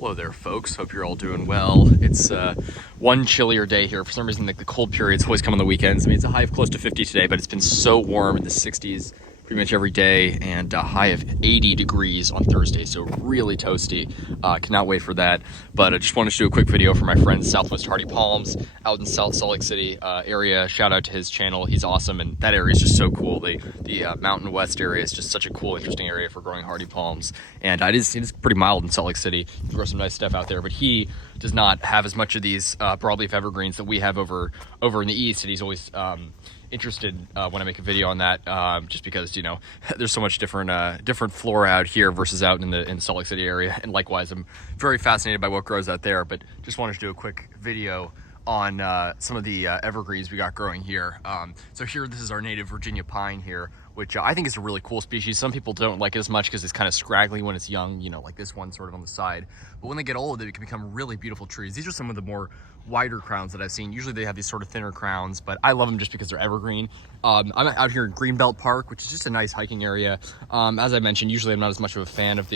Hello there, folks. Hope you're all doing well. It's one chillier day here. For some reason, like the cold periods always come on the weekends. I mean, it's a high of close to 50 today, but it's been so warm in the 60s pretty much every day, and a high of 80 degrees on Thursday, so really toasty. Cannot wait for that. But I just wanted to do a quick video for my friend Southwest Hardy Palms out in South Salt Lake City area. Shout out to his channel. He's awesome, and that area is just so cool. The Mountain West area is just such a cool, interesting area for growing hardy palms. And it is pretty mild in Salt Lake City. You can grow some nice stuff out there, but he does not have as much of these broadleaf evergreens that we have over in the east, and he's always interested when I make a video on that, just because, you know, there's so much different flora out here versus out in the Salt Lake City area. And likewise, I'm very fascinated by what grows out there, but just wanted to do a quick video on some of the evergreens we got growing here. So here, this is our native Virginia pine here, which I think is a really cool species. Some people don't like it as much because it's kind of scraggly when it's young, you know, like this one sort of on the side. But when they get old, they can become really beautiful trees. These are some of the more wider crowns that I've seen. Usually they have these sort of thinner crowns, but I love them just because they're evergreen. I'm out here in Greenbelt Park, which is just a nice hiking area. As I mentioned, usually I'm not as much of a fan of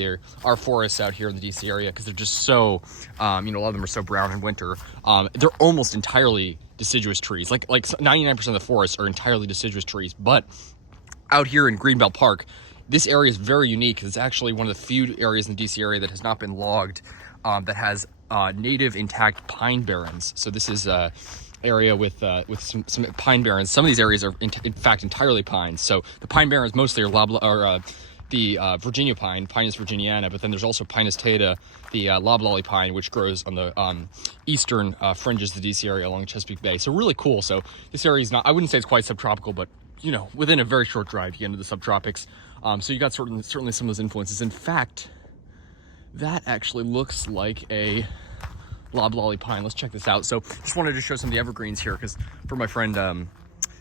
our forests out here in the DC area because they're just so, you know, a lot of them are so brown in winter. They're almost entirely deciduous trees. Like 99% of the forests are entirely deciduous trees, but out here in Greenbelt Park, this area is very unique because it's actually one of the few areas in the DC area that has not been logged, that has native intact pine barrens. So this is a area with some pine barrens. Some of these areas are in fact entirely pines. So the pine barrens mostly are the Virginia pine, Pinus virginiana, but then there's also Pinus taeta, the loblolly pine, which grows on the eastern fringes of the DC area along Chesapeake Bay. So really cool. So this area is not, I wouldn't say it's quite subtropical, but you know, within a very short drive, you get into the subtropics. So you got certainly some of those influences. In fact, that actually looks like a loblolly pine. Let's check this out. So just wanted to show some of the evergreens here because for my friend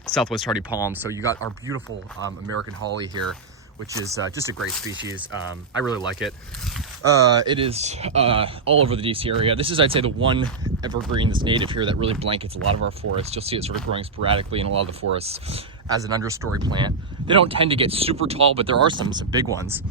Southwest Hardy Palms. So you got our beautiful American holly here, which is just a great species. I really like it. It is all over the DC area. This is, I'd say, the one evergreen that's native here that really blankets a lot of our forests. You'll see it sort of growing sporadically in a lot of the forests as an understory plant. They don't tend to get super tall, but there are some big ones.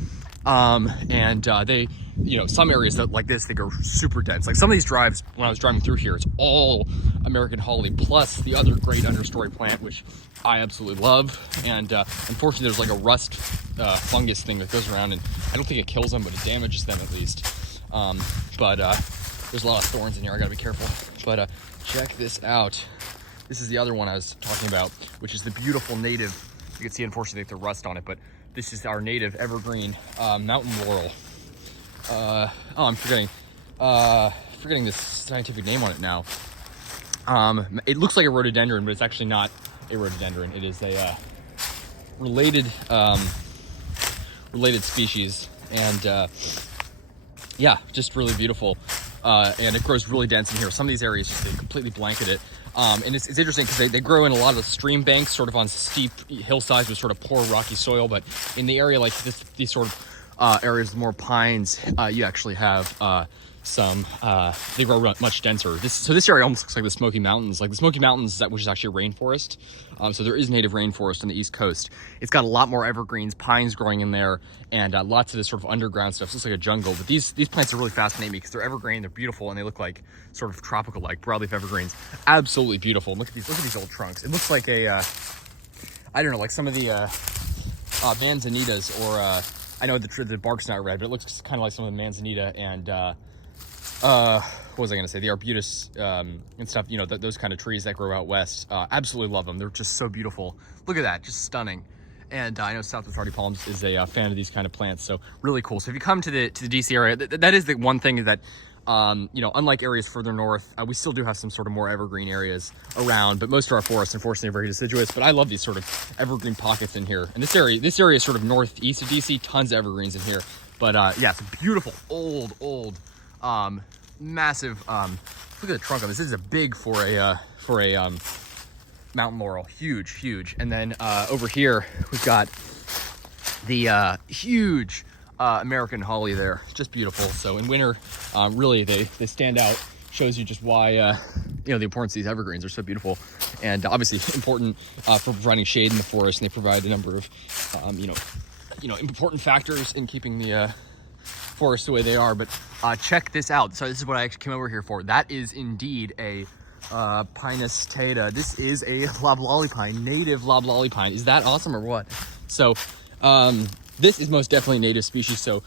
They, you know, some areas that like this, they go super dense. Like some of these drives, when I was driving through here, it's all American holly plus the other great understory plant, which I absolutely love. And unfortunately, there's like a rust fungus thing that goes around, and I don't think it kills them, but it damages them at least. There's a lot of thorns in here. I gotta be careful. But check this out. This is the other one I was talking about, which is the beautiful native. You can see, unfortunately, the rust on it, but this is our native evergreen mountain laurel. I'm forgetting the scientific name on it now. It looks like a rhododendron, but it's actually not a rhododendron. It is a related species, and yeah, just really beautiful. And it grows really dense in here. Some of these areas just, they completely blanket it. And it's interesting because they grow in a lot of the stream banks, sort of on steep hillsides with sort of poor rocky soil. But in the area like this, these sort of areas with more pines, you actually have they grow much denser. So this area almost looks like the Smoky Mountains. Like the Smoky Mountains, which is actually a rainforest. So there is native rainforest on the East Coast. It's got a lot more evergreens, pines growing in there, and lots of this sort of underground stuff. It looks like a jungle, but these plants are really fascinating because they're evergreen, they're beautiful, and they look like sort of tropical, like broadleaf evergreens. Absolutely beautiful. And look at these old trunks. It looks like a, I don't know, like some of the manzanitas, or I know the bark's not red, but it looks kind of like some of the manzanita and what was I going to say? The arbutus and stuff, you know, those kind of trees that grow out west. Absolutely love them. They're just so beautiful. Look at that, just stunning. And I know Southwest Hardy Palms is a fan of these kind of plants, so really cool. So if you come to the DC area, that is the one thing that, you know, unlike areas further north, we still do have some sort of more evergreen areas around, but most of our forests, unfortunately, are very deciduous. But I love these sort of evergreen pockets in here. And this area is sort of northeast of DC, tons of evergreens in here. But yeah, it's a beautiful, old, massive, look at the trunk on this. This is a big for a mountain laurel, huge. And then over here we've got the huge American holly there, just beautiful. So in winter, really they stand out. Shows you just why you know, the importance of these evergreens are so beautiful, and obviously important for providing shade in the forest. And they provide a number of you know important factors in keeping the forests the way they are, but check this out. So this is what I actually came over here for. That is indeed a Pinus taeta. This is a loblolly pine, native loblolly pine. Is that awesome or what? So this is most definitely a native species. So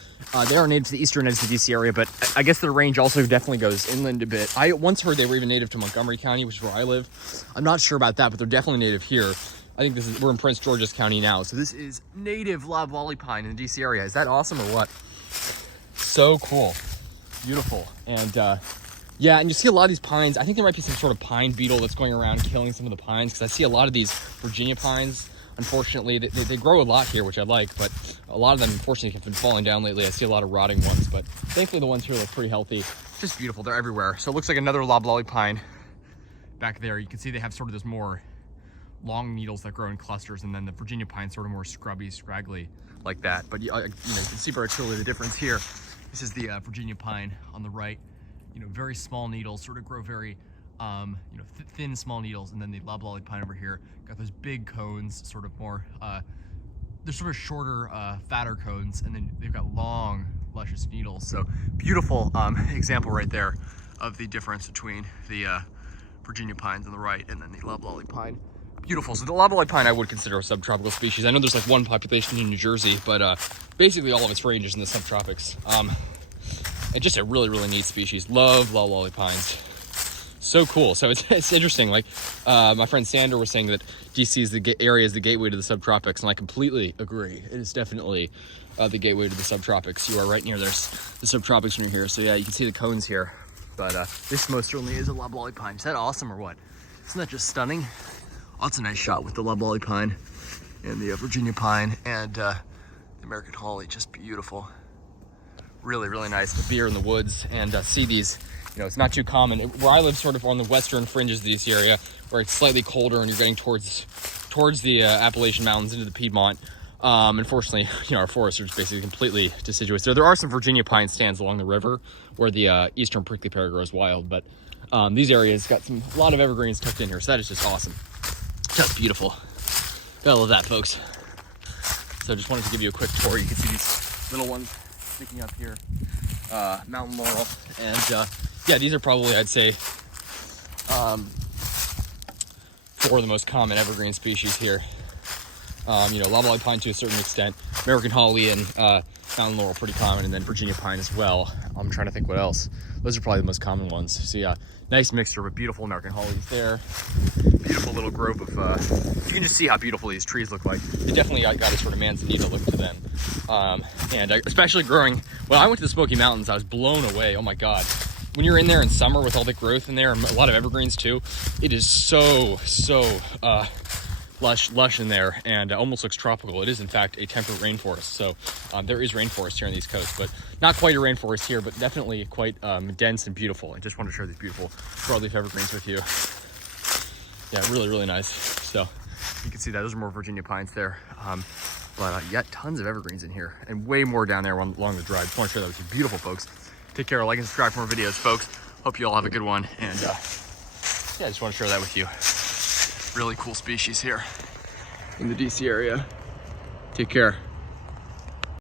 they are native to the eastern edge of the DC area, but I guess their range also definitely goes inland a bit. I once heard they were even native to Montgomery County, which is where I live. I'm not sure about that, but they're definitely native here. I think we're in Prince George's County now. So this is native loblolly pine in the DC area. Is that awesome or what? So cool. Beautiful. And yeah, and you see a lot of these pines. I think there might be some sort of pine beetle that's going around killing some of the pines, because I see a lot of these Virginia pines. Unfortunately, they grow a lot here, which I like, but a lot of them, unfortunately, have been falling down lately. I see a lot of rotting ones, but thankfully the ones here look pretty healthy. Just beautiful. They're everywhere. So it looks like another loblolly pine back there. You can see they have sort of this more long needles that grow in clusters, and then the Virginia pine sort of more scrubby, scraggly like that. But you know, you can see very clearly the difference here. This is the Virginia pine on the right. You know, very small needles, sort of grow very you know, thin, small needles, and then the loblolly pine over here got those big cones, sort of more, they're sort of shorter, fatter cones, and then they've got long, luscious needles. So beautiful example right there of the difference between the Virginia pines on the right and then the loblolly pine. Beautiful. So the loblolly pine I would consider a subtropical species. I know there's like one population in New Jersey, but basically all of its range is in the subtropics. And just a really, really neat species. Love loblolly pines. So cool. So it's interesting. Like my friend Sander was saying that DC is the area is the gateway to the subtropics, and I completely agree. It is definitely the gateway to the subtropics. You are right near the subtropics when you're here. So yeah, you can see the cones here. But this most certainly is a loblolly pine. Is that awesome or what? Isn't that just stunning? Oh, that's a nice shot with the loblolly pine and the Virginia pine and the American holly. Just beautiful. Really, really nice to be here in the woods and see these. You know, it's not too common. Where I live, sort of on the western fringes of this area, where it's slightly colder and you're getting towards the Appalachian Mountains into the Piedmont. Unfortunately, you know, our forests are just basically completely deciduous. There are some Virginia pine stands along the river where the eastern prickly pear grows wild, but these areas got a lot of evergreens tucked in here, so that is just awesome. Just beautiful. Gotta love that, folks. So I just wanted to give you a quick tour. You can see these little ones sticking up here. Mountain laurel, and yeah, these are probably, I'd say, four of the most common evergreen species here. You know, loblolly pine to a certain extent, American holly and mountain laurel pretty common, and then Virginia pine as well. I'm trying to think what else. Those are probably the most common ones. So yeah, nice mixture with beautiful American hollies there. Beautiful little grove of, you can just see how beautiful these trees look like. They definitely got a sort of manzanita look to them. And especially growing, when I went to the Smoky Mountains, I was blown away. Oh my God. When you're in there in summer with all the growth in there, and a lot of evergreens too, it is so lush in there, and almost looks tropical. It is in fact a temperate rainforest. So there is rainforest here on the East Coast, but not quite a rainforest here, but definitely quite dense and beautiful. I just wanted to share these beautiful broadleaf evergreens with you. Yeah, really, really nice. So you can see that those are more Virginia pines there. But yet tons of evergreens in here, and way more down there along the drive. Just want to share that with you. Beautiful, folks. Take care, like and subscribe for more videos, folks. Hope you all have a good one, and yeah, I just want to share that with you. Really cool species here in the DC area. Take care.